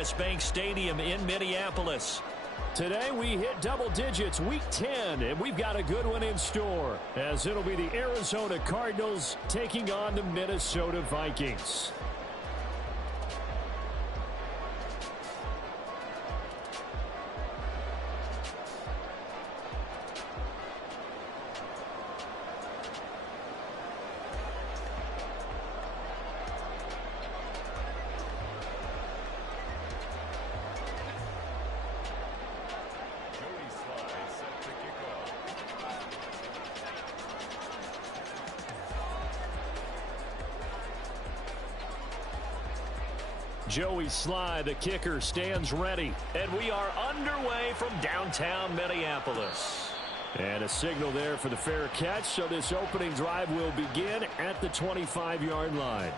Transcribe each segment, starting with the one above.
U.S. Bank Stadium in Minneapolis. Today we hit double digits, week 10, and we've got a good one in store, as it'll be the Arizona Cardinals taking on the Minnesota Vikings. Joey Sly, the kicker, stands ready. And we are underway from downtown Minneapolis. And a signal there for the fair catch, so this opening drive will begin at the 25-yard line.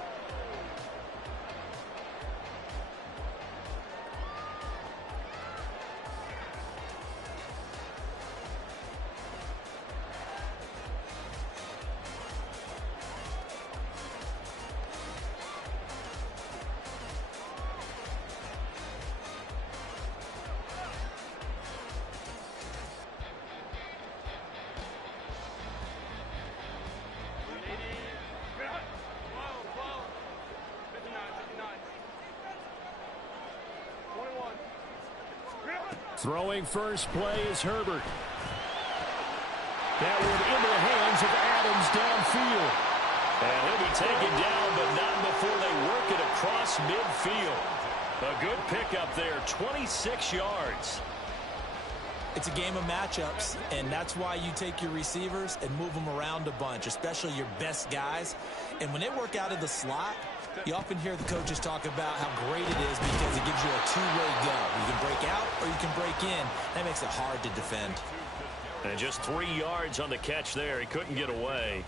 Throwing first play is Herbert. That one into the hands of Adams downfield. And he'll be taken down, but not before they work it across midfield. A good pickup there, 26 yards. It's a game of matchups, and that's why you take your receivers and move them around a bunch, especially your best guys. And when they work out of the slot, you often hear the coaches talk about how great it is because it gives you a two-way go. You can break out or you can break in. That makes it hard to defend. And just 3 yards on the catch there. He couldn't get away.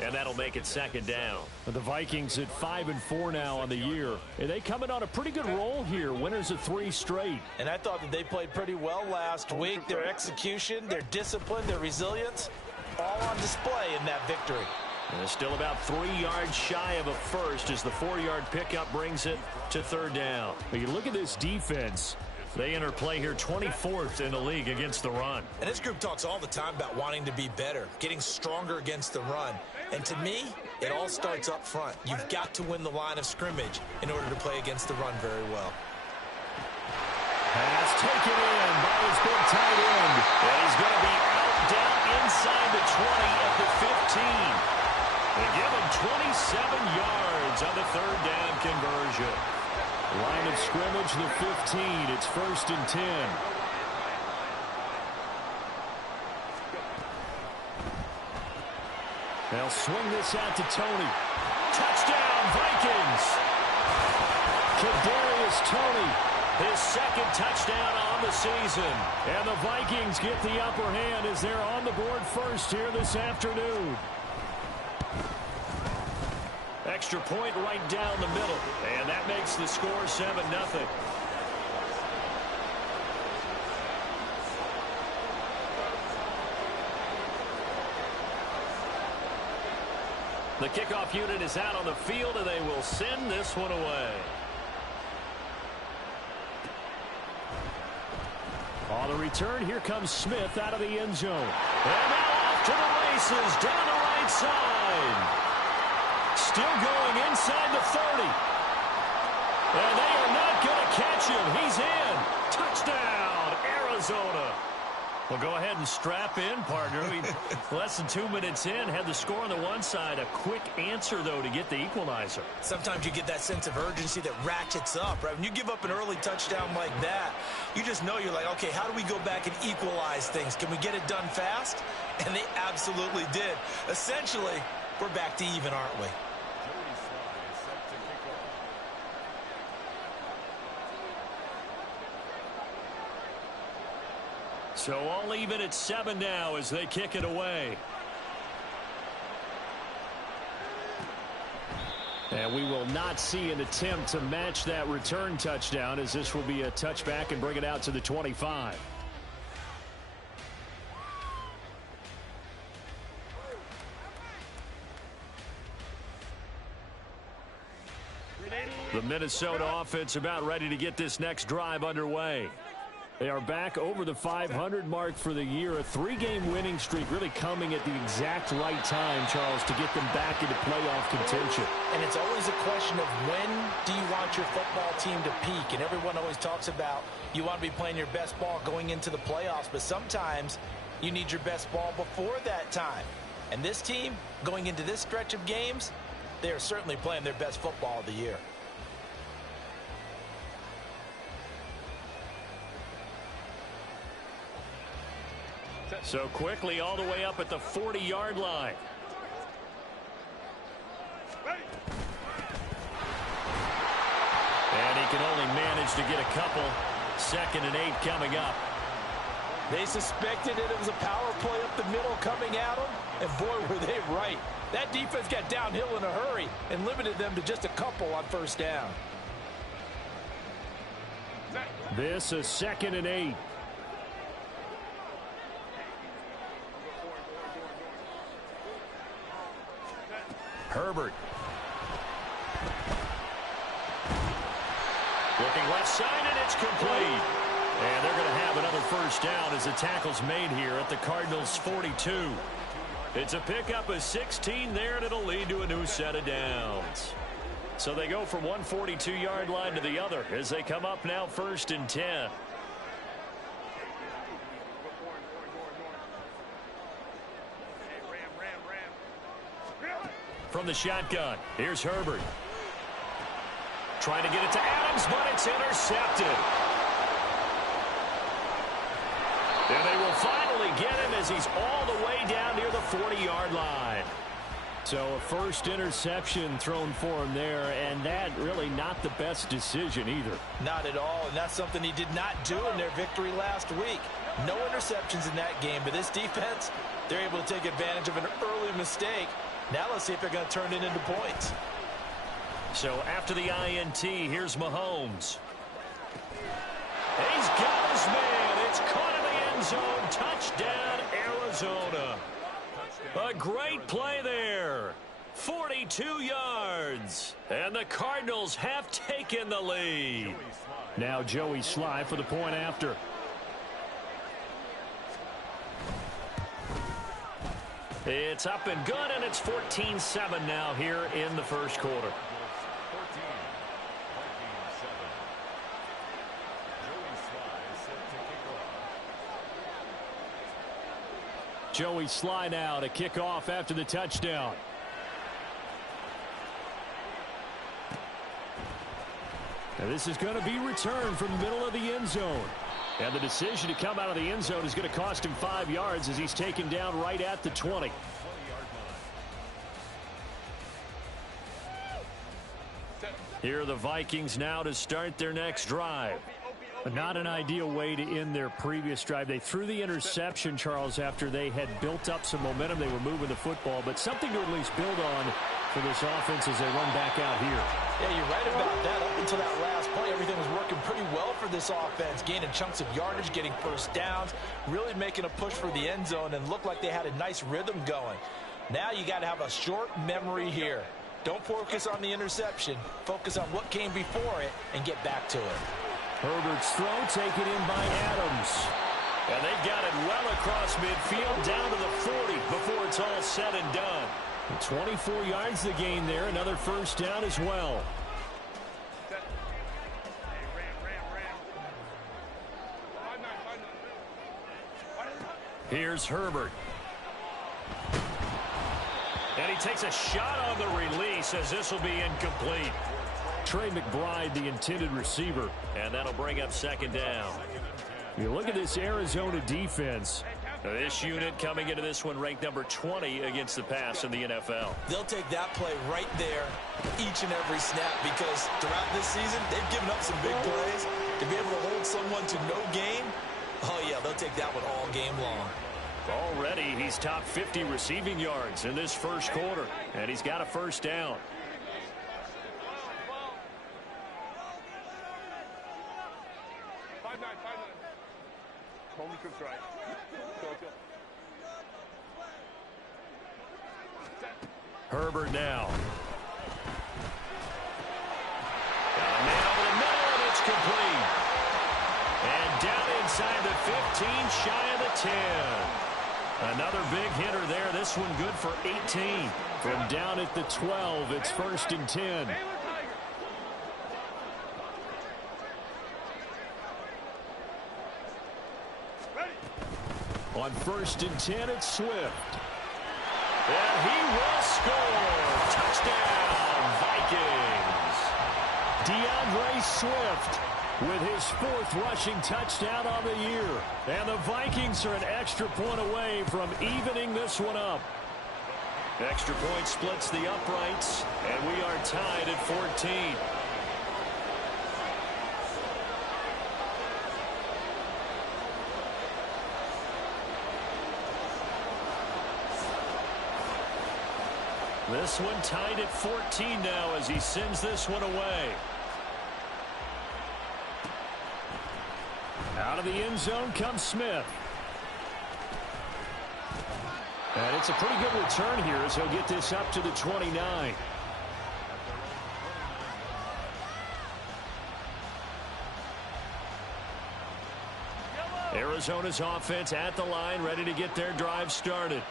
And that'll make it second down. The Vikings at 5-4 now on the year. And they coming on a pretty good roll here. Winners of 3 straight. And I thought that they played pretty well last week. Their execution, their discipline, their resilience, all on display in that victory. And they're still about 3 yards shy of a first as the 4-yard pickup brings it to third down. But you look at this defense. They enter play here 24th in the league against the run. And this group talks all the time about wanting to be better, getting stronger against the run. And to me, it all starts up front. You've got to win the line of scrimmage in order to play against the run very well. Pass taken in by his big tight end. And he's going to be out down inside the 20 at the 15. They give him 27 yards on the third down conversion. Line of scrimmage, the 15. It's 1st and 10. They'll swing this out to Tony. Touchdown, Vikings! Kadarius Toney, his second touchdown on the season. And the Vikings get the upper hand as they're on the board first here this afternoon. Extra point right down the middle. And that makes the score 7-0. The kickoff unit is out on the field, and they will send this one away. On the return, here comes Smith out of the end zone. And now off to the races down the right side. Still going inside the 30. And they are not going to catch him. He's in. Touchdown, Arizona. Well, go ahead and strap in, partner. Less than 2 minutes in, had the score on the one side. A quick answer, though, to get the equalizer. Sometimes you get that sense of urgency that ratchets up, right? When you give up an early touchdown like that, you just know you're like, okay, how do we go back and equalize things? Can we get it done fast? And they absolutely did. Essentially, we're back to even, aren't we? So all even at 7 now as they kick it away. And we will not see an attempt to match that return touchdown, as this will be a touchback and bring it out to the 25. Ready? The Minnesota offense about ready to get this next drive underway. They are back over the 500 mark for the year. A 3-game winning streak really coming at the exact right time, Charles, to get them back into playoff contention. And it's always a question of when do you want your football team to peak? And everyone always talks about you want to be playing your best ball going into the playoffs, but sometimes you need your best ball before that time. And this team, going into this stretch of games, they are certainly playing their best football of the year. So quickly all the way up at the 40-yard line. And he can only manage to get a couple. 2nd and 8 coming up. They suspected it was a power play up the middle coming at them, and boy, were they right. That defense got downhill in a hurry and limited them to just a couple on 1st down. This is 2nd and 8. Herbert. Looking left side, and it's complete. And they're going to have another 1st down as the tackle's made here at the Cardinals' 42. It's a pickup of 16 there, and it'll lead to a new set of downs. So they go from one 42-yard line to the other as they come up now 1st and 10. From the shotgun, here's Herbert. Trying to get it to Adams, but it's intercepted. And they will finally get him as he's all the way down near the 40-yard line. So a 1st interception thrown for him there, and that really not the best decision either. Not at all, and that's something he did not do in their victory last week. No interceptions in that game, but this defense, they're able to take advantage of an early mistake. Now let's see if they're going to turn it into points. So after the INT, here's Mahomes. He's got his man. It's caught in the end zone. Touchdown, Arizona. A great play there. 42 yards. And the Cardinals have taken the lead. Now Joey Sly for the point after. It's up and good, and it's 14-7 now here in the 1st quarter. Joey Sly now to kick off after the touchdown. And this is going to be returned from the middle of the end zone. And the decision to come out of the end zone is going to cost him 5 yards as he's taken down right at the 20. Here are the Vikings now to start their next drive. Not an ideal way to end their previous drive. They threw the interception, Charles, after they had built up some momentum. They were moving the football, but something to at least build on for this offense as they run back out here. Yeah, you're right about that. Up until that last play, everything was working pretty well for this offense, gaining chunks of yardage, getting 1st downs, really making a push for the end zone, and looked like they had a nice rhythm going. Now you got to have a short memory here. Don't focus on the interception. Focus on what came before it and get back to it. Herbert's throw taken in by Adams. And they've got it well across midfield down to the 40 before it's all said and done. 24 yards the gain there. Another 1st down as well. Here's Herbert. And he takes a shot on the release as this will be incomplete. Trey McBride, the intended receiver. And that'll bring up 2nd down. You look at this Arizona defense. This unit coming into this one ranked number 20 against the pass in the NFL. They'll take that play right there each and every snap because throughout this season, they've given up some big plays. To be able to hold someone to no gain, oh yeah, they'll take that one all game long. Already, he's top 50 receiving yards in this 1st quarter, and he's got a 1st down. Herbert now. complete. And down inside the 15, shy of the 10. Another big hitter there. This one good for 18. From down at the 12, it's 1st and 10. On 1st and 10, it's Swift. And he will score. Touchdown, Vikings. DeAndre Swift with his 4th rushing touchdown on the year. And the Vikings are an extra point away from evening this one up. Extra point splits the uprights, and we are tied at 14. This one tied at 14 now as he sends this one away. Out of the end zone comes Smith. And it's a pretty good return here as he'll get this up to the 29. Arizona's offense at the line, ready to get their drive started.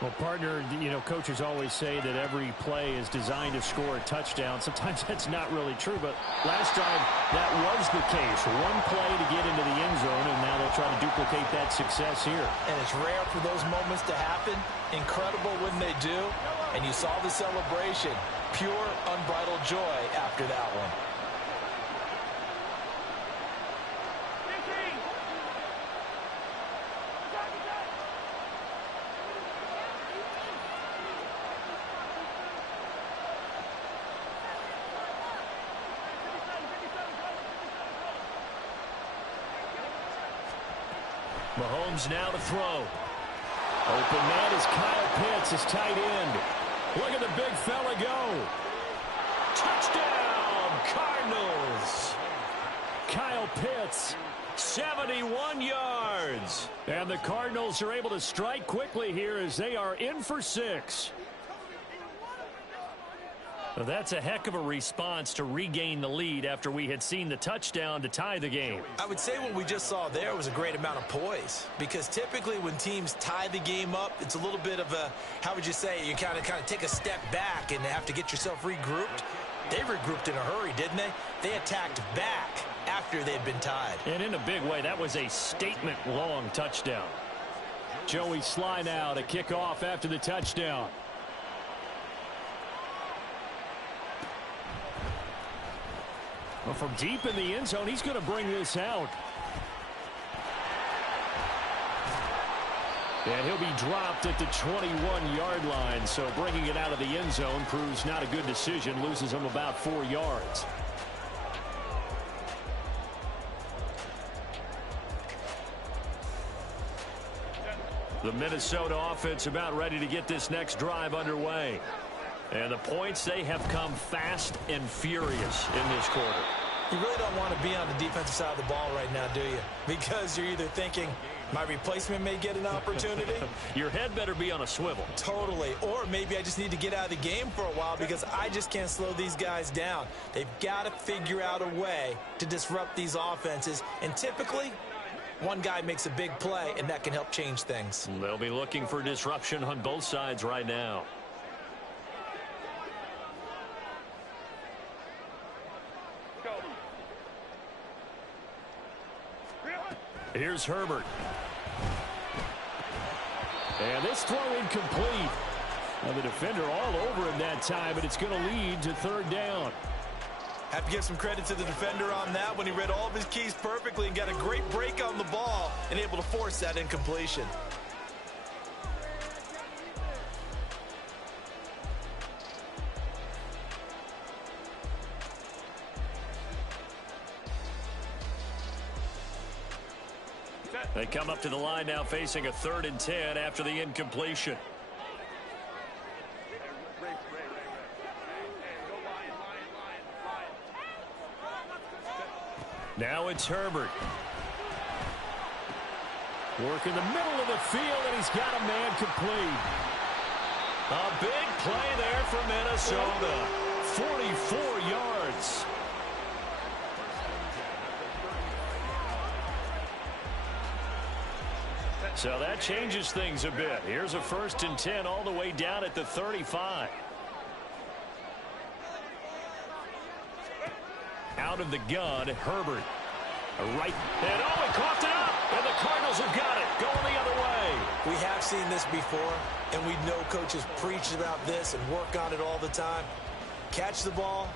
Well, partner, coaches always say that every play is designed to score a touchdown. Sometimes that's not really true, but last drive that was the case. One play to get into the end zone, and now they'll try to duplicate that success here. And it's rare for those moments to happen. Incredible when they do. And you saw the celebration. Pure, unbridled joy after that one. Mahomes now to throw. Open man is Kyle Pitts, his tight end. Look at the big fella go. Touchdown, Cardinals. Kyle Pitts, 71 yards. And the Cardinals are able to strike quickly here as they are in for 6. Well, that's a heck of a response to regain the lead after we had seen the touchdown to tie the game. I would say what we just saw there was a great amount of poise, because typically when teams tie the game up, it's a little bit of a, how would you say, you kind of take a step back and have to get yourself regrouped. They regrouped in a hurry, didn't they? They attacked back after they'd been tied. And in a big way, that was a statement-long touchdown. Joey Sly now to kick off after the touchdown. Well, from deep in the end zone, he's going to bring this out. And he'll be dropped at the 21-yard line, so bringing it out of the end zone proves not a good decision, loses him about 4 yards. The Minnesota offense about ready to get this next drive underway. And the points, they have come fast and furious in this quarter. You really don't want to be on the defensive side of the ball right now, do you? Because you're either thinking, my replacement may get an opportunity. Your head better be on a swivel. Totally. Or maybe I just need to get out of the game for a while because I just can't slow these guys down. They've got to figure out a way to disrupt these offenses. And typically, one guy makes a big play, and that can help change things. They'll be looking for disruption on both sides right now. Here's Herbert. And this throw incomplete. Now the defender all over him that time, but it's going to lead to 3rd down. Have to give some credit to the defender on that when he read all of his keys perfectly and got a great break on the ball and able to force that incompletion. They come up to the line now facing a 3rd and 10 after the incompletion. Now it's Herbert. Work in the middle of the field, and he's got a man complete. A big play there for Minnesota. 44 yards. So that changes things a bit. Here's a 1st and 10 all the way down at the 35. Out of the gun, Herbert. Right. And oh, he coughed it up. And the Cardinals have got it. Going the other way. We have seen this before, and we know coaches preach about this and work on it all the time. Catch the ball.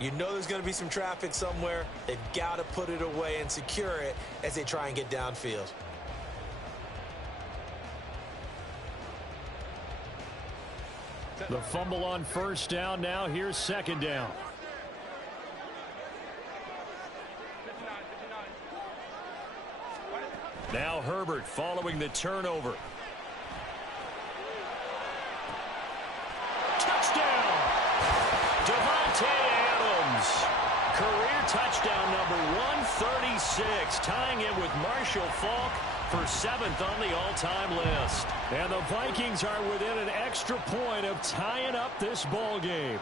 You know there's going to be some traffic somewhere. They've got to put it away and secure it as they try and get downfield. The fumble on 1st down. Now here's 2nd down. Now Herbert following the turnover. Touchdown! Devontae Adams. Career touchdown number 136, tying it with Marshall Faulk for 7th on the all-time list. And the Vikings are within an extra point of tying up this ball game.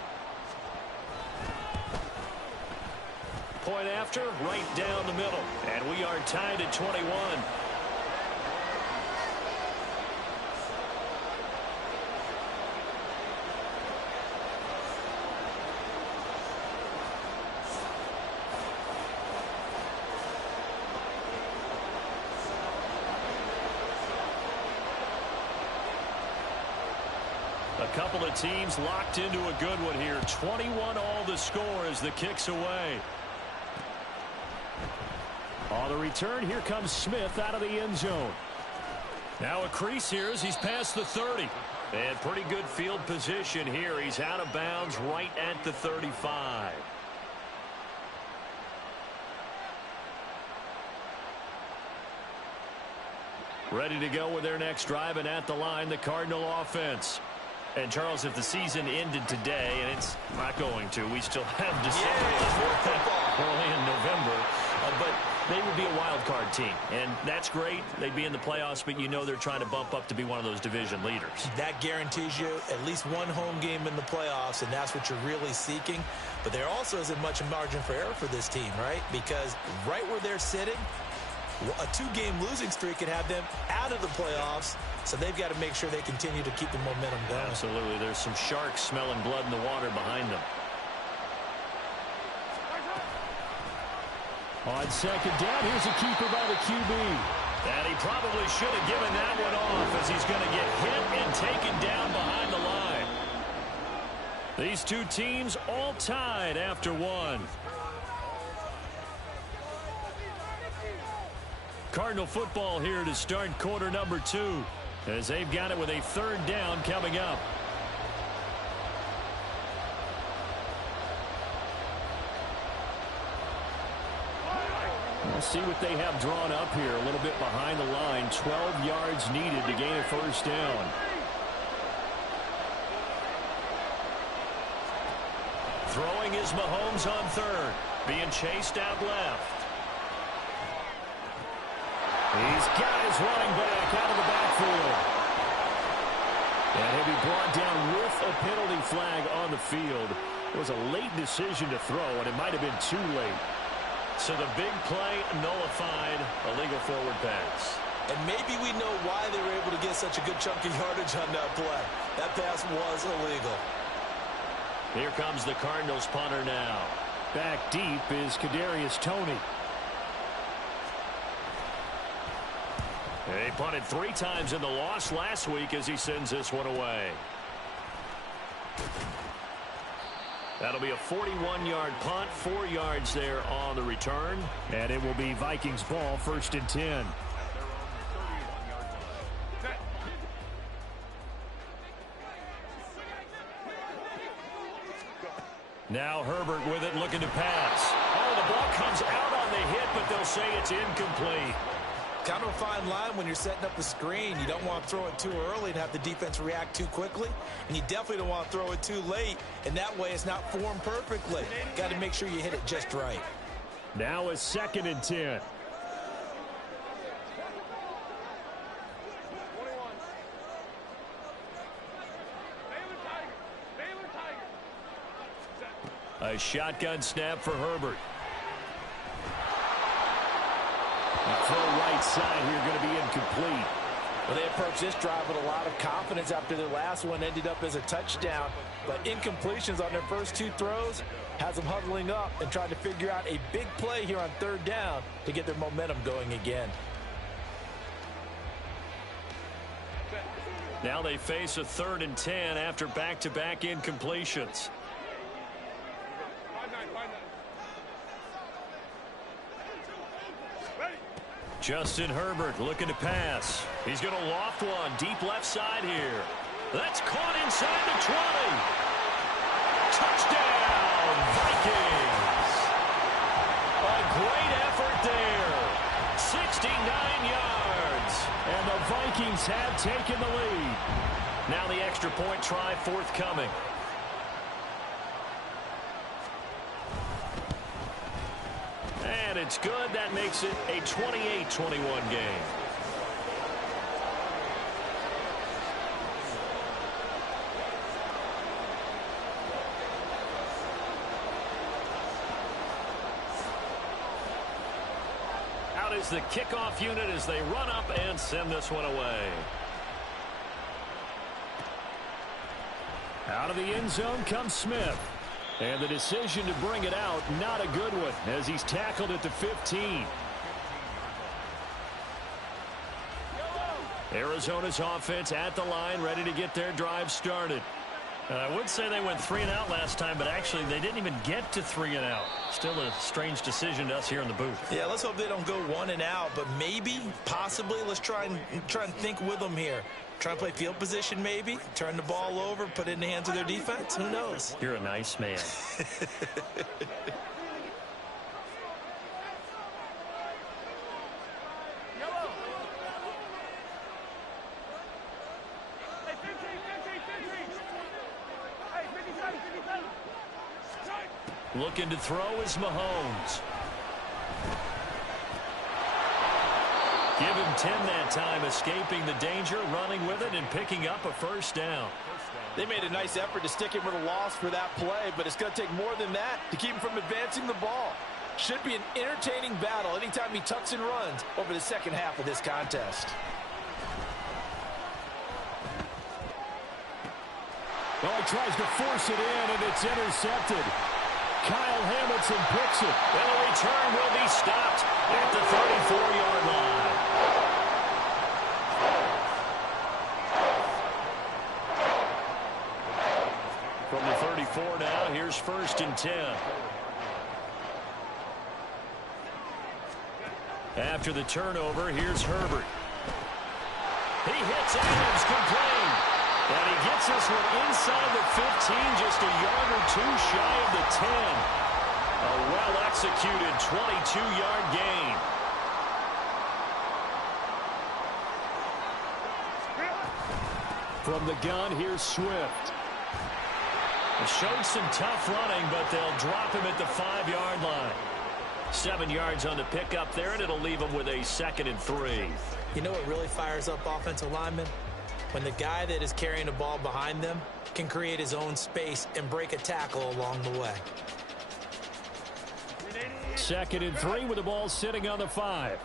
Point after, right down the middle. And we are tied at 21. A couple of teams locked into a good one here. 21 all the score as the kick's away. On the return, here comes Smith out of the end zone. Now a crease here as he's past the 30. And pretty good field position here. He's out of bounds right at the 35. Ready to go with their next drive, and at the line, the Cardinal offense. And, Charles, if the season ended today, and it's not going to, we still have December early in November, but they would be a wild card team, and that's great. They'd be in the playoffs, but you know they're trying to bump up to be one of those division leaders. That guarantees you at least one home game in the playoffs, and that's what you're really seeking. But there also isn't much margin for error for this team, right? Because right where they're sitting, a 2-game losing streak could have them out of the playoffs, so they've got to make sure they continue to keep the momentum going. Absolutely. There's some sharks smelling blood in the water behind them. On 2nd down, here's a keeper by the QB. And he probably should have given that one off as he's going to get hit and taken down behind the line. These two teams all tied after one. Cardinal football here to start quarter number 2 as they've got it with a 3rd down coming up. We'll see what they have drawn up here. A little bit behind the line. 12 yards needed to gain a 1st down. Throwing is Mahomes on 3rd. Being chased out left. He's got his running back out of the backfield. And he'll be brought down with a penalty flag on the field. It was a late decision to throw, and it might have been too late. So the big play nullified, a legal forward pass. And maybe we know why they were able to get such a good chunk of yardage on that play. That pass was illegal. Here comes the Cardinals punter now. Back deep is Kadarius Toney. He punted 3 times in the loss last week as he sends this one away. That'll be a 41-yard punt, 4 yards there on the return. And it will be Vikings ball, 1st and 10. Now Herbert with it, looking to pass. Oh, the ball comes out on the hit, but they'll say it's incomplete. Kind of a fine line when you're setting up a screen. You don't want to throw it too early and have the defense react too quickly. And you definitely don't want to throw it too late. And that way it's not formed perfectly. Got to make sure you hit it just right. Now a 2nd and 10. A shotgun snap for Herbert. The throw right side here going to be incomplete. Well, they approached this drive with a lot of confidence after their last one ended up as a touchdown. But incompletions on their first 2 throws has them huddling up and trying to figure out a big play here on 3rd down to get their momentum going again. Now they face a 3rd and 10 after back-to-back incompletions. Justin Herbert looking to pass. He's going to loft one deep left side here. That's caught inside the 20. Touchdown, Vikings. A great effort there. 69 yards. And the Vikings have taken the lead. Now the extra point try forthcoming. And it's good. That makes it a 28-21 game. Out is the kickoff unit as they run up and send this one away. Out of the end zone comes Smith. And the decision to bring it out, not a good one, as he's tackled at the 15. Arizona's offense at the line, ready to get their drive started. I would say they went 3 and out last time, but actually they didn't even get to 3 and out. Still a strange decision to us here in the booth. Yeah, let's hope they don't go 1 and out, but maybe, possibly, let's try and think with them here. Try and play field position maybe, turn the ball over, put it in the hands of their defense. Who knows? You're a nice man. Looking to throw is Mahomes. Give him 10 that time, escaping the danger, running with it, and picking up a first down. They made a nice effort to stick him with a loss for that play, but it's going to take more than that to keep him from advancing the ball. Should be an entertaining battle anytime he tucks and runs over the second half of this contest. Well, he tries to force it in, and it's intercepted. Kyle Hamilton picks it. And the return will be stopped at the 34-yard line. From the 34 now, here's 1st and 10. After the turnover, here's Herbert. He hits Adams, complete. And he gets this one inside the 15, just a yard or 2 shy of the 10. A well-executed 22-yard gain. From the gun, here's Swift. It showed some tough running, but they'll drop him at the 5-yard line. 7 yards on the pickup there, and it'll leave him with a 2nd and 3. You know what really fires up offensive linemen? When the guy that is carrying the ball behind them can create his own space and break a tackle along the way. 2nd and 3 with the ball sitting on the 5.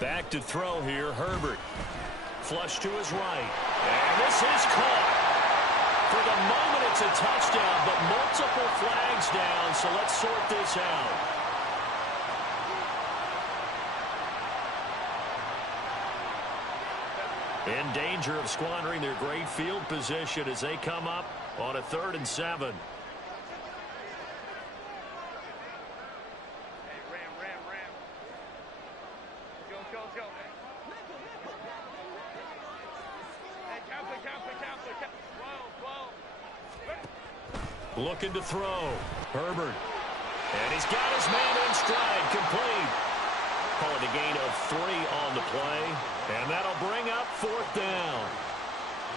Back to throw here, Herbert. Flush to his right. And this is caught. For the moment, it's a touchdown, but multiple flags down, so let's sort this out. In danger of squandering their great field position as they come up on a 3rd and 7. Looking to throw. Herbert. And he's got his man in stride, complete. Call it a gain of 3 on the play. And that'll bring up 4th down.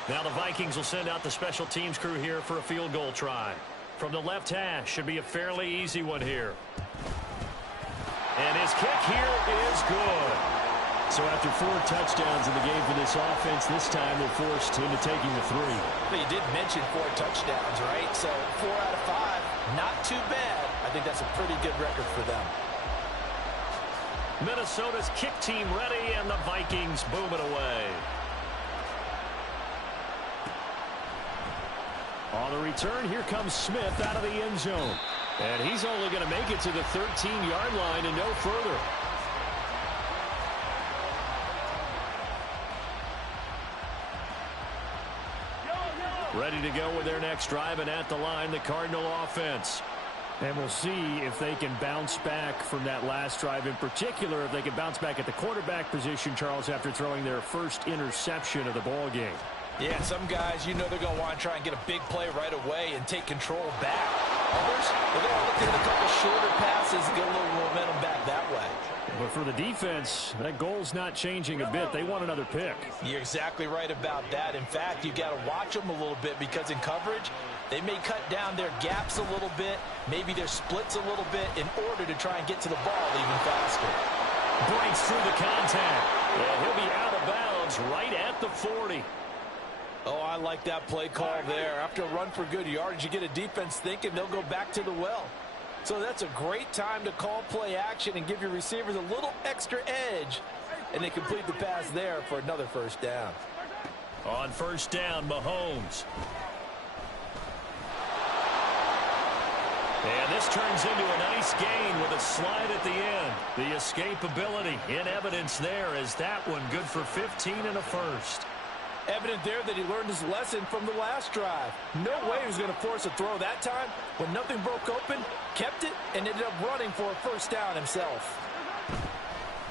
Now the Vikings will send out the special teams crew here for a field goal try. From the left hash, should be a fairly easy one here. And his kick here is good. So after 4 touchdowns in the game for this offense, this time they're forced into taking the 3. But you did mention 4 touchdowns, right? So 4 out of 5, not too bad. I think that's a pretty good record for them. Minnesota's kick team ready, and the Vikings boom it away. On the return, here comes Smith out of the end zone. And he's only going to make it to the 13-yard line and no further. Ready to go with their next drive, and at the line, the Cardinal offense. And we'll see if they can bounce back from that last drive. In particular, if they can bounce back at the quarterback position, Charles, after throwing their first interception of the ball game. Yeah, some guys, you know they're going to want to try and get a big play right away and take control back. Others, they're going to look at a couple shorter passes and get a little momentum back that way. But for the defense, that goal's not changing a bit. They want another pick. You're exactly right about that. In fact, you've got to watch them a little bit because in coverage, they may cut down their gaps a little bit, maybe their splits a little bit in order to try and get to the ball even faster. Breaks through the contact. And he'll be out of bounds right at the 40. Oh, I like that play call there. After a run for good yardage, you get a defense thinking they'll go back to the well. So that's a great time to call play action and give your receivers a little extra edge. And they complete the pass there for another first down. On first down, Mahomes. And this turns into a nice gain with a slide at the end. The escapability in evidence there as that one good for 15 and a first. Evident there that he learned his lesson from the last drive. No way he was going to force a throw that time. When nothing broke open, kept it, and ended up running for a first down himself.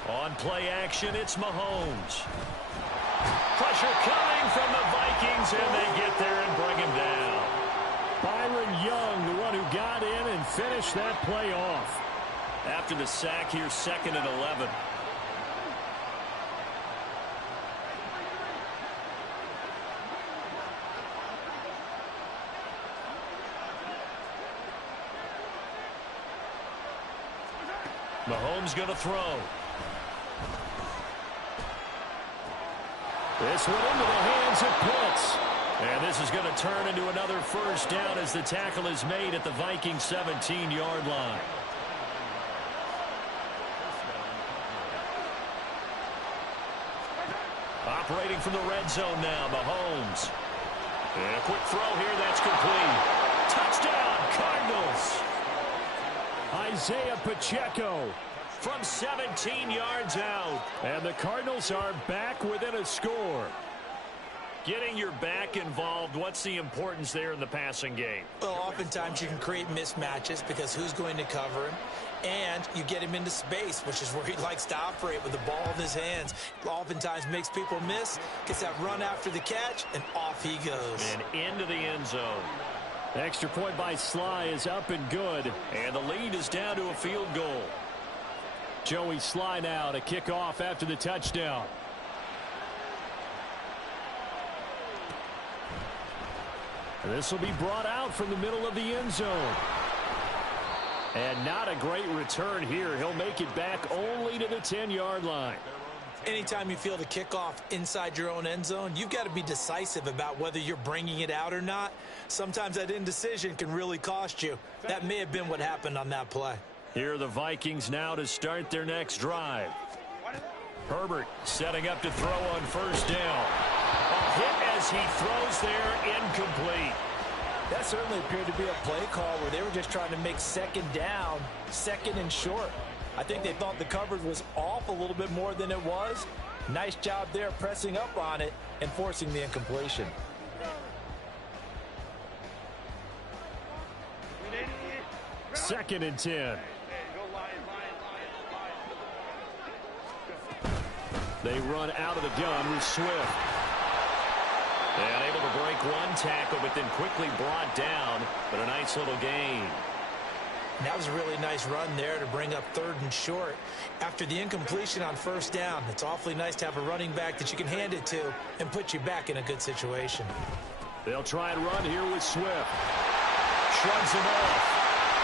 On play action, it's Mahomes. Pressure coming from the Vikings, and they get there and bring him down. Byron Young, the one who got in and finished that play off. After the sack here, 2nd and 11. Mahomes going to throw. This one into the hands of Pitts. And this is going to turn into another first down as the tackle is made at the Vikings 17-yard line. Operating from the red zone now, Mahomes. And a quick throw here, that's complete. Touchdown, Cardinals. Isaiah Pacheco from 17 yards out. And the Cardinals are back within a score. Getting your back involved, what's the importance there in the passing game? Well, oftentimes you can create mismatches because who's going to cover him? And you get him into space, which is where he likes to operate with the ball in his hands. Oftentimes makes people miss, gets that run after the catch, and off he goes. And into the end zone. The extra point by Sly is up and good. And the lead is down to a field goal. Joey Sly now to kick off after the touchdown. This will be brought out from the middle of the end zone. And not a great return here. He'll make it back only to the 10-yard line. Anytime you feel the kickoff inside your own end zone, you've got to be decisive about whether you're bringing it out or not. Sometimes that indecision can really cost you. That may have been what happened on that play. Here are the Vikings now to start their next drive. Herbert setting up to throw on first down. A hit as he throws there, incomplete. That certainly appeared to be a play call where they were just trying to make second down, second and short. I think they thought the coverage was off a little bit more than it was. Nice job there pressing up on it and forcing the incompletion. Second and 10. They run out of the gun with Swift. And able to break one tackle, but then quickly brought down. But a nice little gain. That was a really nice run there to bring up third and short. After the incompletion on first down, it's awfully nice to have a running back that you can hand it to and put you back in a good situation. They'll try and run here with Swift. Shrugs him off.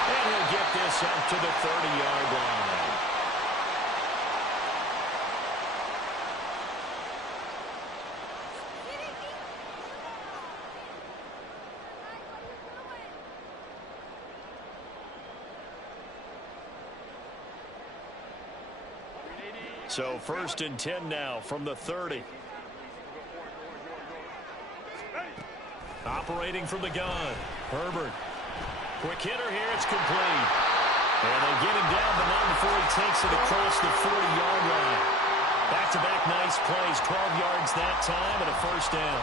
And he'll get this up to the 30-yard line. So 1st and 10 now from the 30. Operating from the gun, Herbert. Quick hitter here, it's complete. And they get him down, but not before he takes it across the 40-yard line. Back-to-back nice plays, 12 yards that time and a 1st down.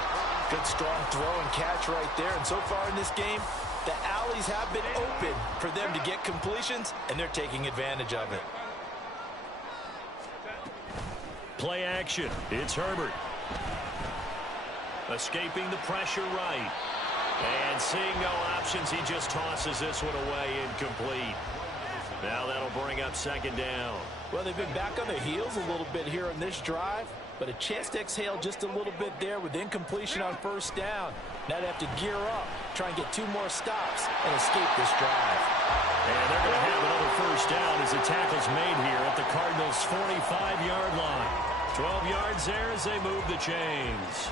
Good strong throw and catch right there. And so far in this game, the alleys have been open for them to get completions, and they're taking advantage of it. Play action. It's Herbert. Escaping the pressure right. And seeing no options, he just tosses this one away, incomplete. Now that'll bring up 2nd down. Well, they've been back on their heels a little bit here on this drive, but a chance to exhale just a little bit there with incompletion on 1st down. Now they have to gear up, try and get 2 more stops, and escape this drive. And they're going to have another 1st down as the tackle's made here at the Cardinals' 45-yard line. 12 yards there as they move the chains.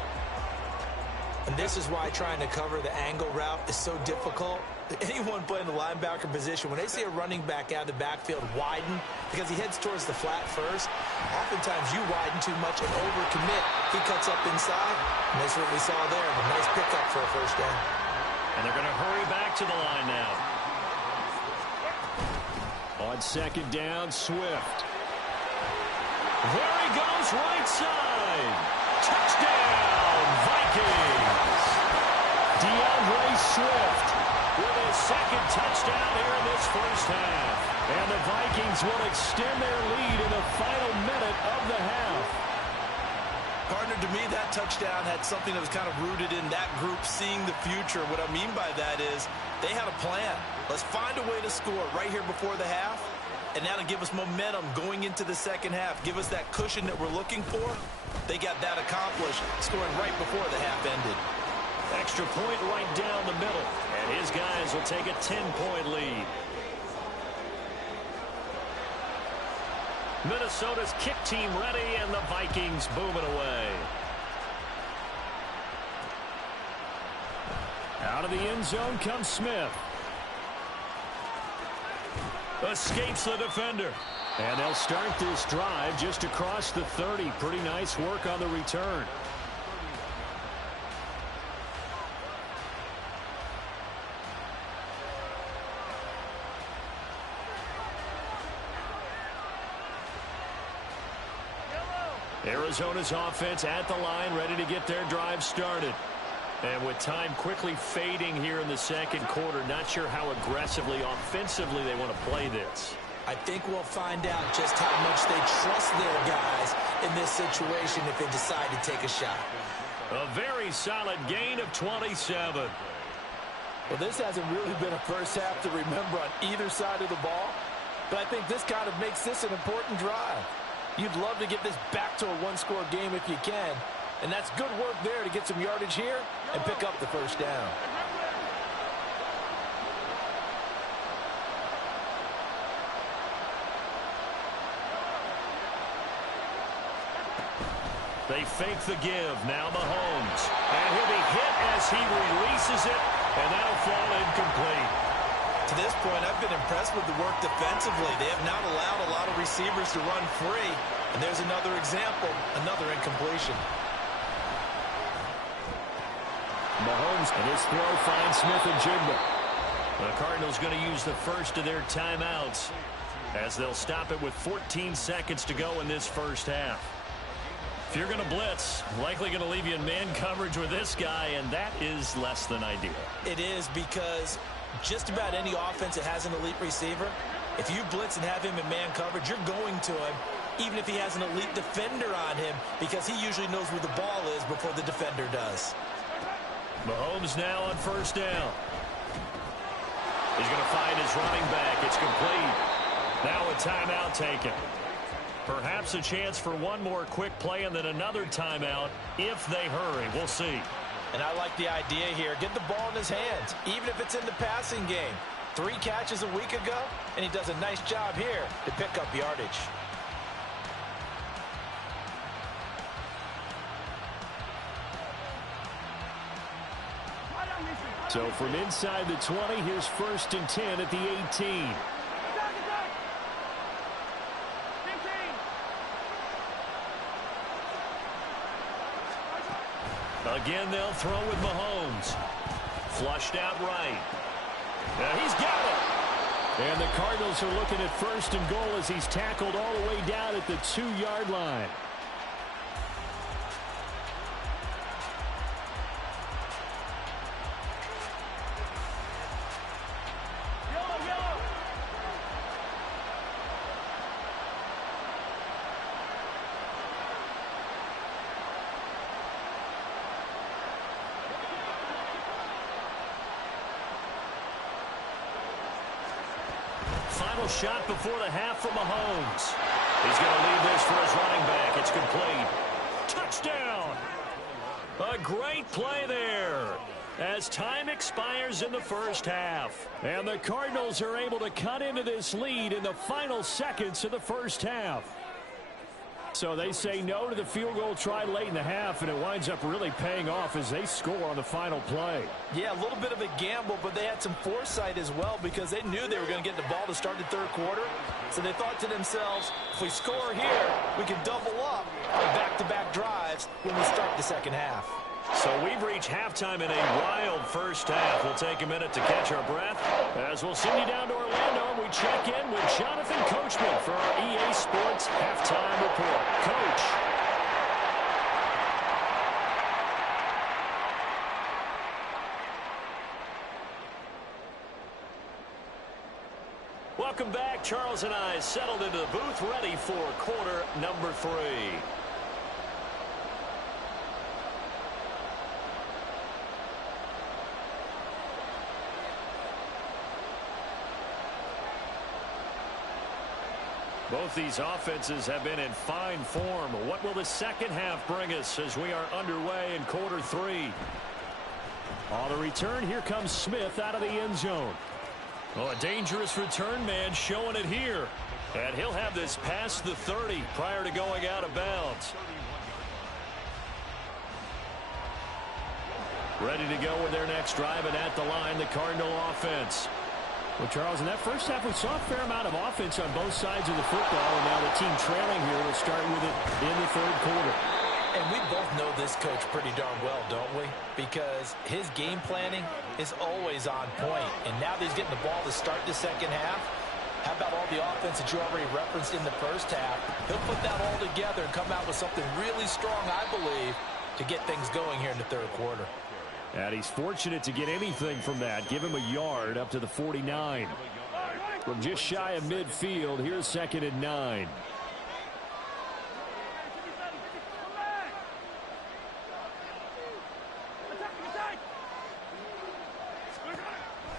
And this is why trying to cover the angle route is so difficult. Anyone playing the linebacker position, when they see a running back out of the backfield widen because he heads towards the flat first, oftentimes you widen too much and overcommit. He cuts up inside, and that's what we saw there. A nice pickup for a 1st down. And they're going to hurry back to the line now. On 2nd down, Swift. There he goes, right side. Touchdown, Vikings. DeAndre Swift with his 2nd touchdown here in this 1st half. And the Vikings will extend their lead in the final minute of the half. Partner, to me, that touchdown had something that was kind of rooted in that group seeing the future. What I mean by that is they had a plan. Let's find a way to score right here before the half, and that'll give us momentum going into the 2nd half. Give us that cushion that we're looking for. They got that accomplished, scoring right before the half ended. Extra point right down the middle, and his guys will take a 10-point lead. Minnesota's kick team ready, and the Vikings booming away. Out of the end zone comes Smith. Escapes the defender. And they'll start this drive just across the 30. Pretty nice work on the return. Arizona's offense at the line, ready to get their drive started. And with time quickly fading here in the 2nd quarter, not sure how aggressively, offensively they want to play this. I think we'll find out just how much they trust their guys in this situation if they decide to take a shot. A very solid gain of 27. Well, this hasn't really been a 1st half to remember on either side of the ball, but I think this kind of makes this an important drive. You'd love to get this back to a 1-score game if you can, and that's good work there to get some yardage here and pick up the 1st down. They fake the give. Now Mahomes. And he'll be hit as he releases it, and that'll fall incomplete. To this point, I've been impressed with the work defensively. They have not allowed a lot of receivers to run free. And there's another example, another incompletion. Mahomes, and his throw finds Smith and Jigba. The Cardinals going to use the first of their timeouts as they'll stop it with 14 seconds to go in this 1st half. If you're going to blitz, likely going to leave you in man coverage with this guy, and that is less than ideal. It is, because just about any offense that has an elite receiver, if you blitz and have him in man coverage, you're going to him, even if he has an elite defender on him, because he usually knows where the ball is before the defender does. Mahomes now on 1st down. He's going to find his running back. It's complete. Now a timeout taken. Perhaps a chance for one more quick play and then another timeout if they hurry. We'll see. And I like the idea here. Get the ball in his hands, even if it's in the passing game. 3 catches a week ago, and he does a nice job here to pick up yardage. So from inside the 20, here's 1st and 10 at the 18. Again, they'll throw with Mahomes. Flushed out right. He's got it. And the Cardinals are looking at 1st and goal as he's tackled all the way down at the 2-yard line. Final shot before the half from Mahomes. He's going to leave this for his running back. It's complete. Touchdown! A great play there as time expires in the first half. And the Cardinals are able to cut into this lead in the final seconds of the first half. So they say no to the field goal try late in the half, and it winds up really paying off as they score on the final play. Yeah, a little bit of a gamble, but they had some foresight as well because they knew they were going to get the ball to start the third quarter. So they thought to themselves, if we score here, we can double up on back-to-back drives when we start the second half. So we've reached halftime in a wild first half. We'll take a minute to catch our breath as we'll send you down to Orlando. We check in with Jonathan Coachman for our EA Sports Halftime Report. Coach. Welcome back. Charles and I settled into the booth ready for quarter number 3. Both these offenses have been in fine form. What will the second half bring us as we are underway in quarter 3? On the return, here comes Smith out of the end zone. Oh, a dangerous return man showing it here. And he'll have this past the 30 prior to going out of bounds. Ready to go with their next drive, and at the line, the Cardinal offense. Well, Charles, in that first half, we saw a fair amount of offense on both sides of the football, and now the team trailing here will start with it in the third quarter. And we both know this coach pretty darn well, don't we? Because his game planning is always on point. And now that he's getting the ball to start the second half, how about all the offense that you already referenced in the first half? He'll put that all together and come out with something really strong, I believe, to get things going here in the third quarter. And he's fortunate to get anything from that. Give him a yard up to the 49. From just shy of midfield, here's 2nd and 9.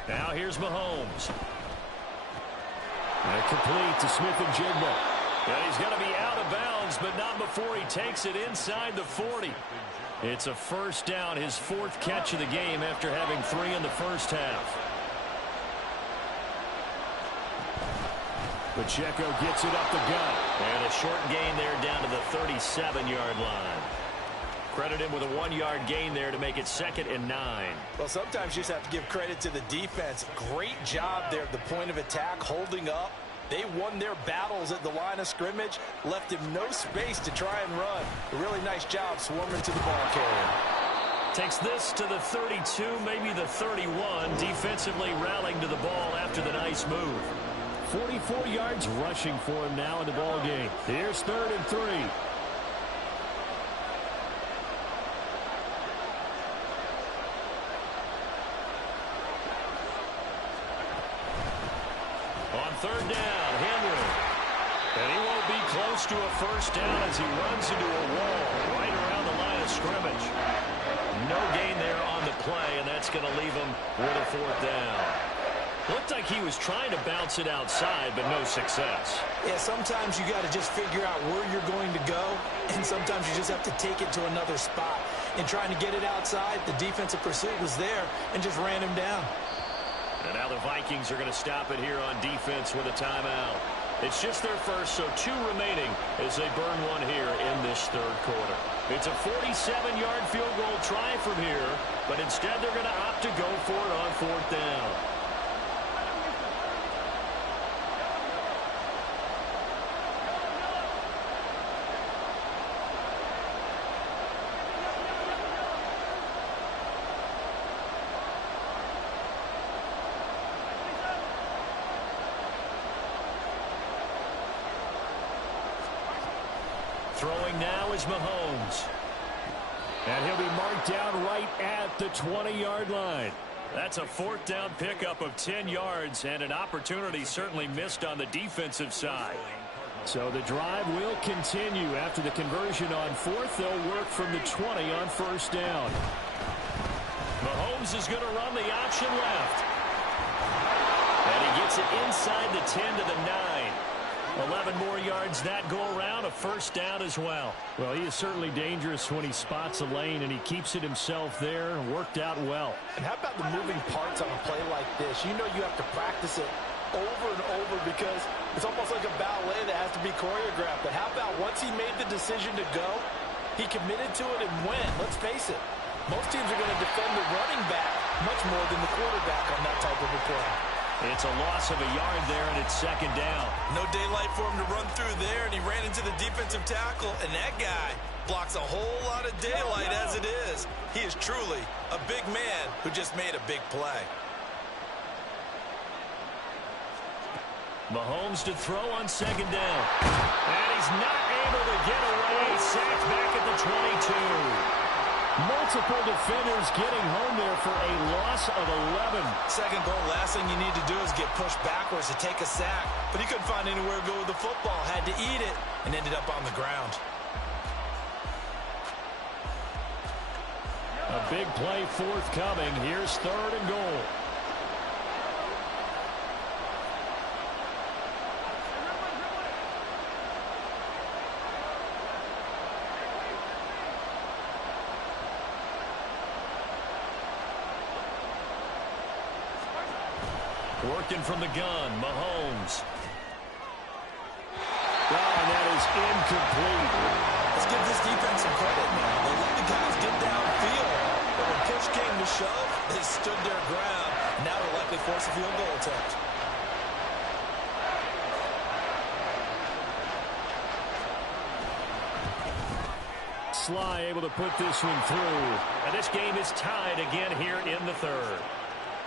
Now here's Mahomes. And complete to Smith and Jigba. And he's going to be out of bounds, but not before he takes it inside the 40. It's a first down, his 4th catch of the game after having 3 in the first half. Pacheco gets it up the gut. And a short gain there down to the 37-yard line. Credit him with a 1-yard gain there to make it 2nd and 9. Well, sometimes you just have to give credit to the defense. Great job there at the point of attack, holding up. They won their battles at the line of scrimmage, left him no space to try and run. A really nice job swarming to the ball carrier. Takes this to the 32, maybe the 31, defensively rallying to the ball after the nice move. 44 yards rushing for him now in the ball game. Here's 3rd and 3. On 3rd down, Henry. And he won't be close to a first down as he runs into a wall right around the line of scrimmage. No gain there on the play, and that's going to leave him with a 4th down. Looked like he was trying to bounce it outside, but no success. Yeah, sometimes you got to just figure out where you're going to go, and sometimes you just have to take it to another spot. And trying to get it outside, the defensive pursuit was there and just ran him down. And now the Vikings are going to stop it here on defense with a timeout. It's just their first, so 2 remaining as they burn one here in this third quarter. It's a 47-yard field goal try from here, but instead they're going to opt to go for it on 4th down. Throwing now is Mahomes. And he'll be marked down right at the 20-yard line. That's a fourth down pickup of 10 yards and an opportunity certainly missed on the defensive side. So the drive will continue. After the conversion on fourth, they'll work from the 20 on first down. Mahomes is going to run the option left. And he gets it inside the 10 to the 9. 11 more yards that go around, a first down as well. Well, he is certainly dangerous when he spots a lane, and he keeps it himself there and worked out well. And how about the moving parts on a play like this? You know you have to practice it over and over because it's almost like a ballet that has to be choreographed. But how about once he made the decision to go, he committed to it and went. Let's face it, most teams are going to defend the running back much more than the quarterback on that type of a play. It's a loss of a yard there, and it's second down. No daylight for him to run through there, and he ran into the defensive tackle, and that guy blocks a whole lot of daylight as it is. He is truly a big man who just made a big play. Mahomes to throw on second down. And he's not able to get away. Sacked back at the 22. Multiple defenders getting home there for a loss of 11. Second goal, last thing you need to do is get pushed backwards to take a sack. But he couldn't find anywhere to go with the football. Had to eat it and ended up on the ground. A big play forthcoming. Here's third and goal. Working from the gun, Mahomes. And that is incomplete. Let's give this defense some credit now. They let the guys get downfield, but when push came to shove, they stood their ground. Now they'll likely force a field goal attempt. Sly able to put this one through. And this game is tied again here in the third.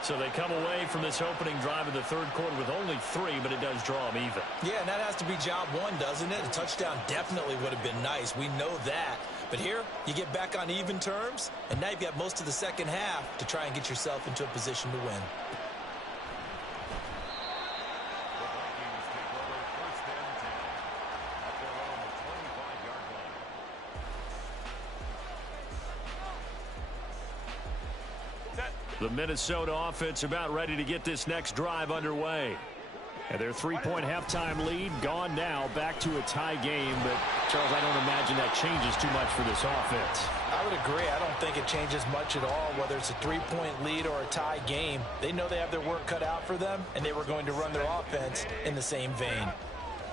So they come away from this opening drive in the third quarter with only 3, but it does draw them even. Yeah, and that has to be job one, doesn't it? A touchdown definitely would have been nice. We know that. But here, you get back on even terms, and now you've got most of the second half to try and get yourself into a position to win. The Minnesota offense about ready to get this next drive underway. And their three-point halftime lead gone now, back to a tie game. But, Charles, I don't imagine that changes too much for this offense. I would agree. I don't think it changes much at all, whether it's a three-point lead or a tie game. They know they have their work cut out for them, and they were going to run their offense in the same vein.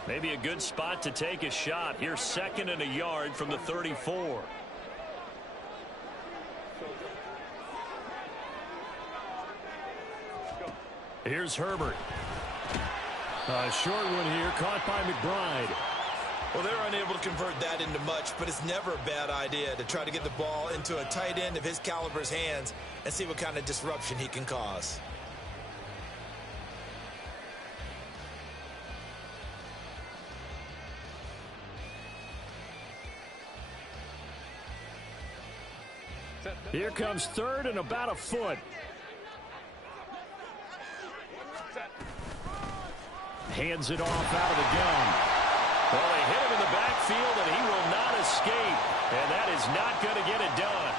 Maybe a good spot to take a shot. Here's second and a yard from the 34. Here's Herbert. A short one here, caught by McBride. Well, they're unable to convert that into much, but it's never a bad idea to try to get the ball into a tight end of his caliber's hands and see what kind of disruption he can cause. Here comes third and about a foot. Hands it off out of the gun. Well, they hit him in the backfield, and he will not escape. And that is not going to get it done.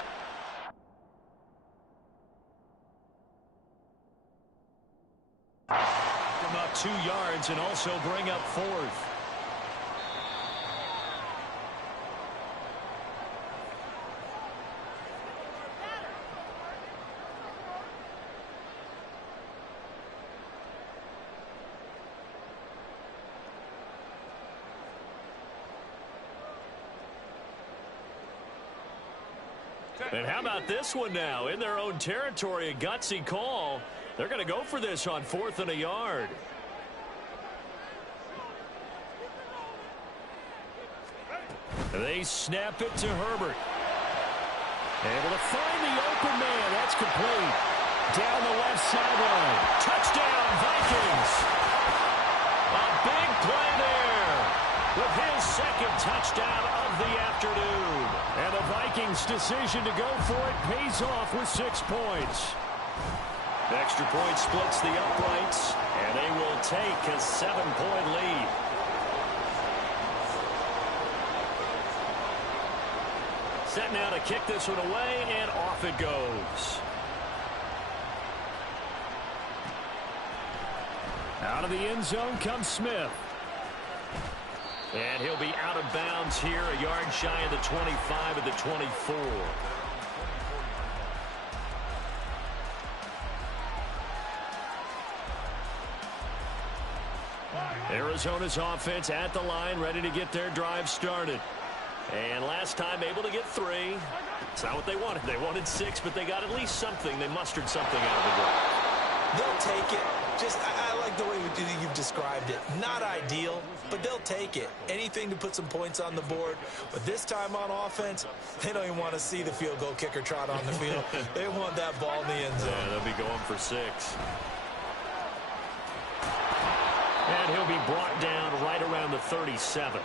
From up 2 yards and also bring up fourth. And how about this one now? In their own territory, a gutsy call. They're going to go for this on 4th and a yard. They snap it to Herbert. Able to find the open man. That's complete. Down the left sideline. Touchdown, Vikings. A big play there with his second second touchdown of the afternoon. And the Vikings' decision to go for it pays off with 6 points. Extra point splits the uprights, and they will take a 7-point lead. Set now to kick this one away, and off it goes. Out of the end zone comes Smith. And he'll be out of bounds here, a yard shy of the 25 of the 24. Arizona's offense at the line, ready to get their drive started. And last time able to get 3. It's not what they wanted. They wanted 6, but they got at least something. They mustered something out of the drive. They'll take it. I like the way you've described it. Not ideal, but they'll take it. Anything to put some points on the board. But this time on offense, they don't even want to see the field goal kicker trot on the field. They want that ball in the end zone. Yeah, they'll be going for 6. And he'll be brought down right around the 37.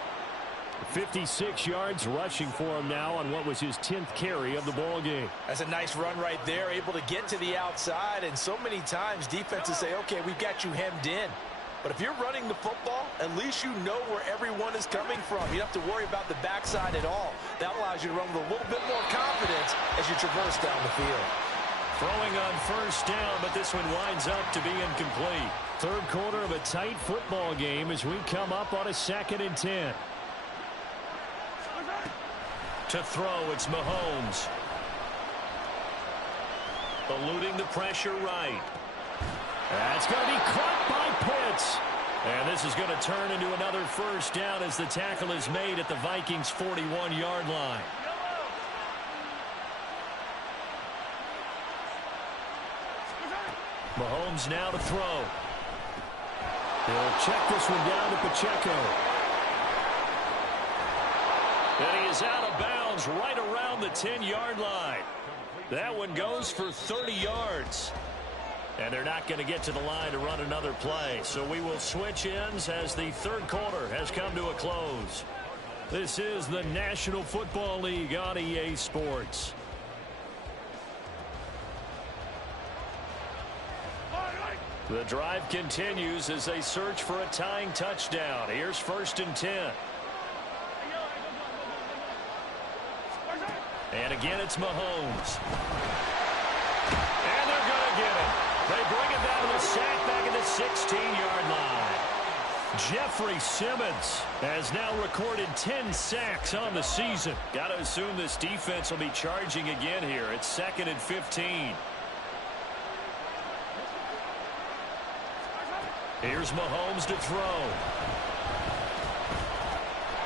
56 yards rushing for him now on what was his 10th carry of the ball game. That's a nice run right there, able to get to the outside. And so many times defenses say, okay, we've got you hemmed in. But if you're running the football, at least you know where everyone is coming from. You don't have to worry about the backside at all. That allows you to run with a little bit more confidence as you traverse down the field. Throwing on first down, but this one winds up to be incomplete. Third quarter of a tight football game as we come up on a 2nd and 10. To throw, it's Mahomes. Eluding the pressure right. That's going to be caught by Pitts. And this is going to turn into another first down as the tackle is made at the Vikings' 41-yard line. Mahomes now to throw. He'll check this one down to Pacheco. And he is out of bounds right around the 10-yard line. That one goes for 30 yards. And they're not going to get to the line to run another play. So we will switch ends as the third quarter has come to a close. This is the National Football League on EA Sports. The drive continues as they search for a tying touchdown. Here's 1st and 10. And again, it's Mahomes. And they're going to get it. They bring it down to the sack back at the 16-yard line. Jeffrey Simmons has now recorded 10 sacks on the season. Got to assume this defense will be charging again here. It's 2nd and 15. Here's Mahomes to throw.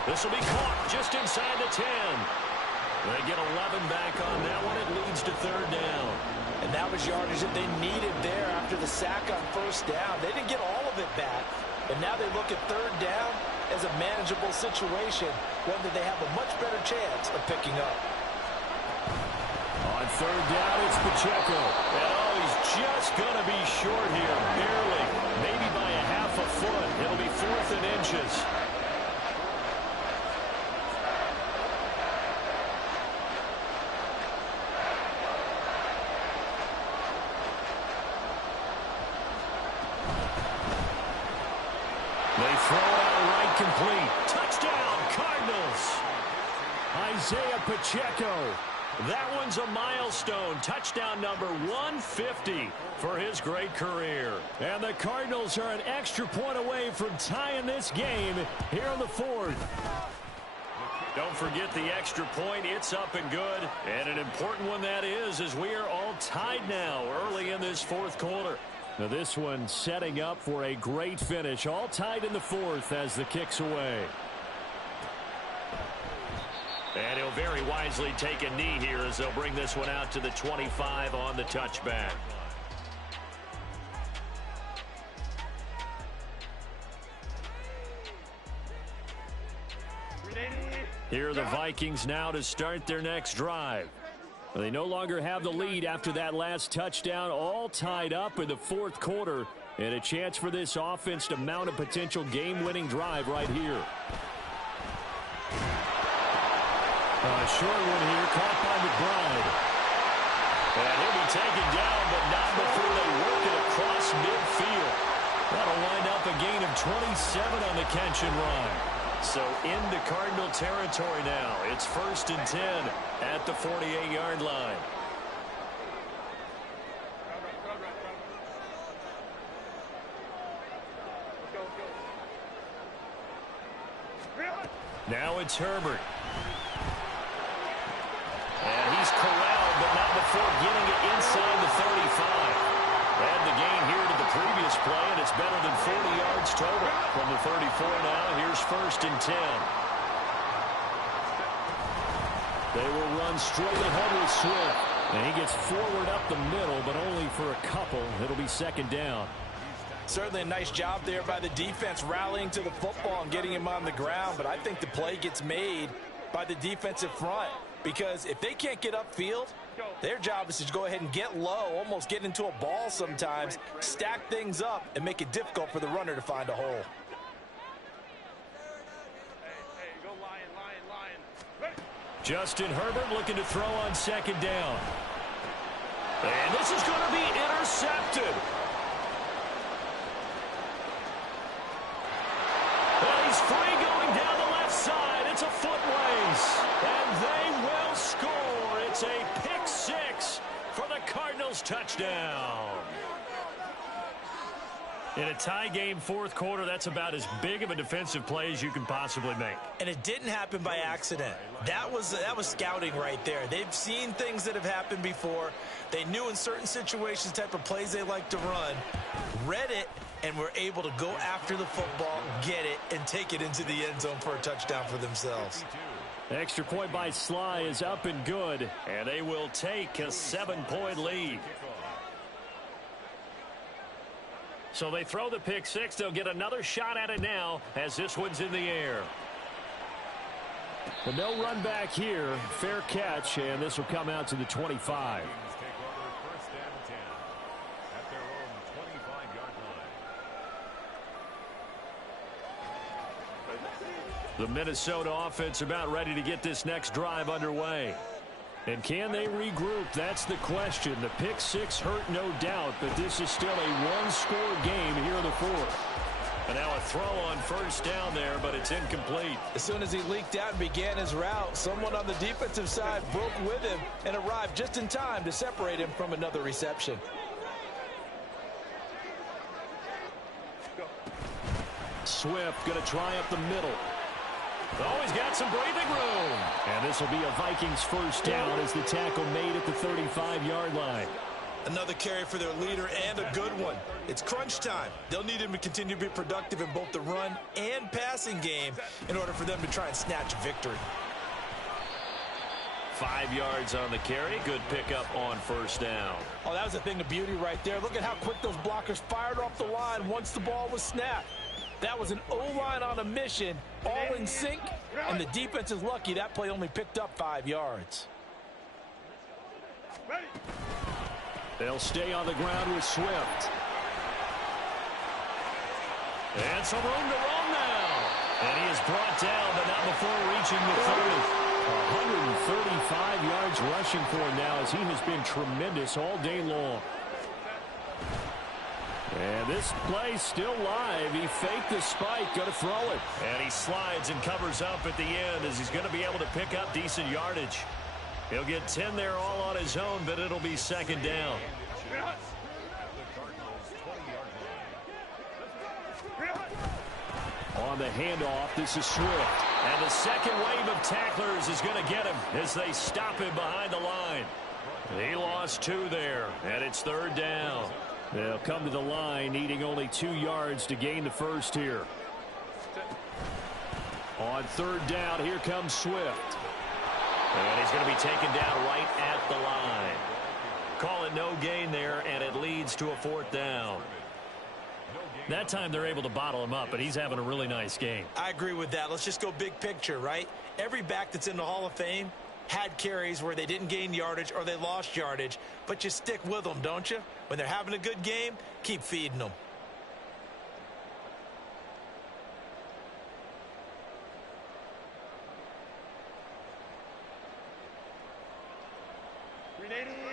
This will be caught just inside the 10. They get 11 back on that one. It leads to 3rd down. And that was yardage that they needed there after the sack on first down. They didn't get all of it back, but now they look at 3rd down as a manageable situation, one that they have a much better chance of picking up. On 3rd down, it's Pacheco. And he's just going to be short here, barely, maybe by a half a foot. It'll be 4th and inches. They throw it outright complete. Touchdown, Cardinals. Isaiah Pacheco. That one's a milestone. Touchdown number 150 for his great career. And the Cardinals are an extra point away from tying this game here on the 4th. Don't forget the extra point. It's up and good. And an important one that is, as we are all tied now early in this 4th quarter. Now this one setting up for a great finish. All tied in the 4th as the kick's away. And he'll very wisely take a knee here as they'll bring this one out to the 25 on the touchback. Here are the Vikings now to start their next drive. They no longer have the lead after that last touchdown, all tied up in the 4th quarter, and a chance for this offense to mount a potential game-winning drive right here. Short one here, caught by McBride. And he'll be taken down, but not before they work it across midfield. That'll wind up a gain of 27 on the catch and run. So into Cardinal territory now. It's 1st and 10 at the 48-yard line. Now it's Herbert. And he's corralled, but not before getting it inside the 35. Add the gain here to the previous play, and it's better than 40 yards total. From the 34 now, here's 1st and 10. They will run straight ahead with Swift. And he gets forward up the middle, but only for a couple. It'll be 2nd down. Certainly a nice job there by the defense rallying to the football and getting him on the ground. But I think the play gets made by the defensive front. Because if they can't get upfield, their job is to go ahead and get low, almost get into a ball sometimes, stack things up, and make it difficult for the runner to find a hole. Justin Herbert looking to throw on 2nd down. And this is going to be intercepted. And he's free going down the left side. It's a foot race. And they will score. It's a pick 6 for the Cardinals touchdown. In a tie game 4th quarter, that's about as big of a defensive play as you can possibly make. And it didn't happen by accident. That was scouting right there. They've seen things that have happened before. They knew in certain situations the type of plays they like to run, read it, and were able to go after the football, get it, and take it into the end zone for a touchdown for themselves. Extra point by Sly is up and good, and they will take a 7-point lead. So they throw the pick 6. They'll get another shot at it now as this one's in the air. But no run back here. Fair catch, and this will come out to the 25. The Minnesota offense about ready to get this next drive underway. And can they regroup? That's the question. The pick 6 hurt, no doubt, but this is still a one-score game here in the 4th. And now a throw on 1st down there, but it's incomplete. As soon as he leaked out and began his route, someone on the defensive side broke with him and arrived just in time to separate him from another reception. Swift going to try up the middle. Oh, he's got some breathing room. And this will be a Vikings 1st down as the tackle made at the 35-yard line. Another carry for their leader and a good one. It's crunch time. They'll need him to continue to be productive in both the run and passing game in order for them to try and snatch victory. 5 yards on the carry. Good pickup on 1st down. Oh, that was a thing of beauty right there. Look at how quick those blockers fired off the line once the ball was snapped. That was an O-line on a mission, all in sync, and the defense is lucky that play only picked up 5 yards. They'll stay on the ground with Swift. And some room to roam now. And he is brought down, but not before reaching the 30. 135 yards rushing for him now as he has been tremendous all day long. And this play still live. He faked the spike, going to throw it. And he slides and covers up at the end as he's going to be able to pick up decent yardage. He'll get 10 there all on his own, but it'll be 2nd down. On the handoff, this is Swift. And the second wave of tacklers is going to get him as they stop him behind the line. He lost 2 there, and it's 3rd down. They'll come to the line, needing only 2 yards to gain the 1st here. On 3rd down, here comes Swift. And he's going to be taken down right at the line. Call it no gain there, and it leads to a 4th down. That time they're able to bottle him up, but he's having a really nice game. I agree with that. Let's just go big picture, right? Every back that's in the Hall of Fame had carries where they didn't gain yardage or they lost yardage, but you stick with them, don't you? When they're having a good game, keep feeding them.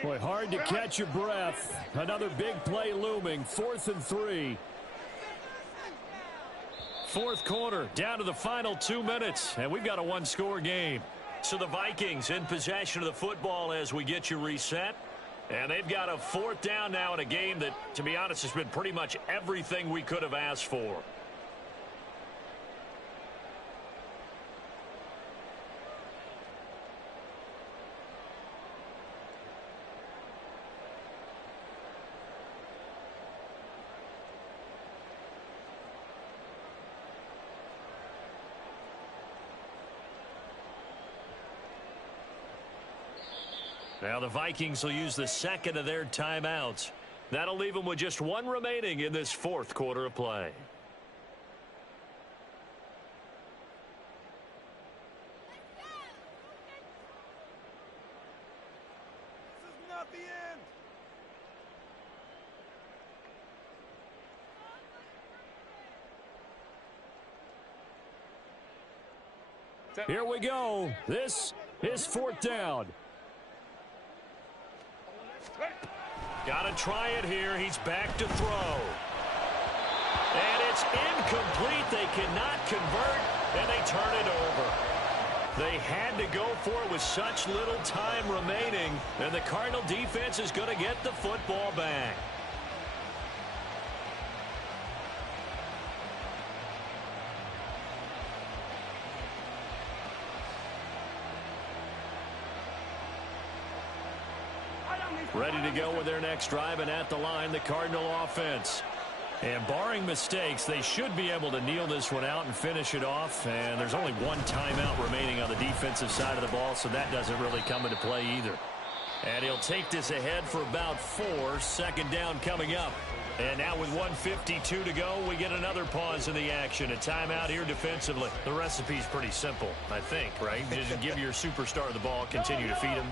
Boy, hard to catch your breath. Another big play looming. 4th and 3. Fourth quarter, down to the final 2 minutes, and we've got a one-score game. So the Vikings in possession of the football as we get you reset. And they've got a 4th down now in a game that, to be honest, has been pretty much everything we could have asked for. Now the Vikings will use the second of their timeouts. That'll leave them with just one remaining in this fourth quarter of play. This is not the end. Here we go. This is 4th down. Got to try it here. He's back to throw. And it's incomplete. They cannot convert, and they turn it over. They had to go for it with such little time remaining, and the Cardinal defense is going to get the football back. Ready to go with their next drive, and at the line, the Cardinal offense. And barring mistakes, they should be able to kneel this one out and finish it off. And there's only one timeout remaining on the defensive side of the ball, so that doesn't really come into play either. And he'll take this ahead for about 4. 2nd down coming up. And now with 1:52 to go, we get another pause in the action. A timeout here defensively. The recipe's pretty simple, I think, right? Just give your superstar the ball, continue to feed him.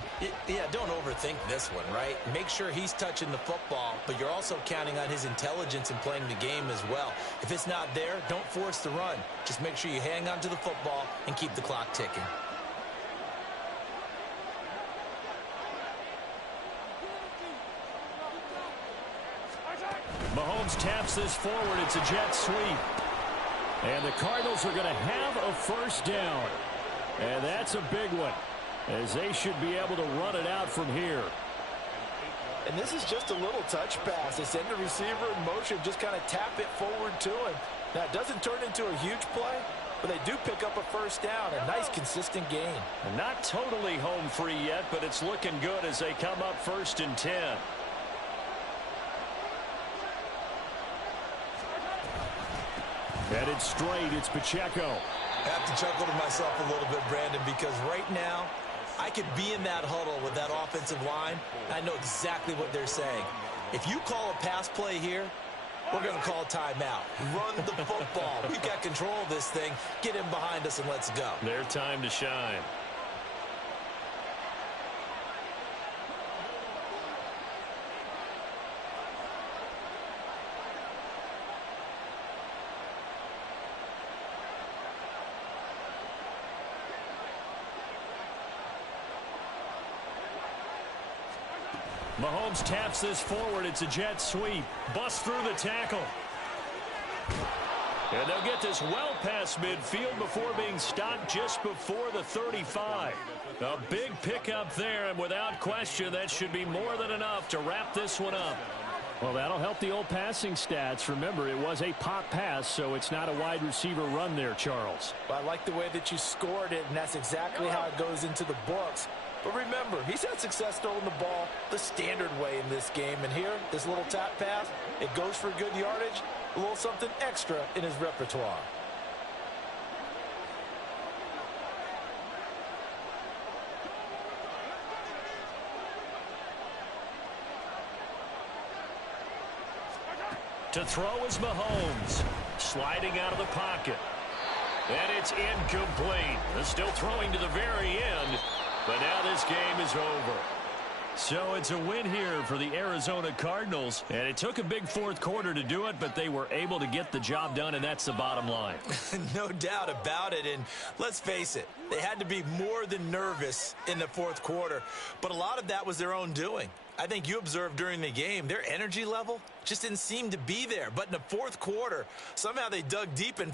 Yeah, don't overthink this one, right? Make sure he's touching the football, but you're also counting on his intelligence in playing the game as well. If it's not there, don't force the run. Just make sure you hang on to the football and keep the clock ticking. Mahomes taps this forward. It's a jet sweep. And the Cardinals are going to have a 1st down. And that's a big one, as they should be able to run it out from here. And this is just a little touch pass. They send the receiver in motion, just kind of tap it forward to him. Now, it doesn't turn into a huge play, but they do pick up a 1st down. A nice, consistent gain. And not totally home free yet, but it's looking good as they come up 1st and 10. Headed straight, it's Pacheco. I have to chuckle to myself a little bit, Brandon, because right now I could be in that huddle with that offensive line. I know exactly what they're saying. If you call a pass play here, we're going to call a timeout. Run the football. We've got control of this thing. Get him behind us and let's go. Their time to shine. Mahomes taps this forward. It's a jet sweep. Busts through the tackle. And they'll get this well past midfield before being stopped just before the 35. A big pickup there, and without question, that should be more than enough to wrap this one up. Well, that'll help the old passing stats. Remember, it was a pop pass, so it's not a wide receiver run there, Charles. Well, I like the way that you scored it, and that's exactly how it goes into the books. But remember, he's had success throwing the ball the standard way in this game. And here, this little tap pass, it goes for good yardage, a little something extra in his repertoire. To throw is Mahomes, sliding out of the pocket. And it's incomplete. Still throwing to the very end. But now this game is over. So it's a win here for the Arizona Cardinals. And it took a big fourth quarter to do it, but they were able to get the job done, and that's the bottom line. No doubt about it. And let's face it, they had to be more than nervous in the fourth quarter. But a lot of that was their own doing. I think you observed during the game, their energy level just didn't seem to be there. But in the fourth quarter, somehow they dug deep and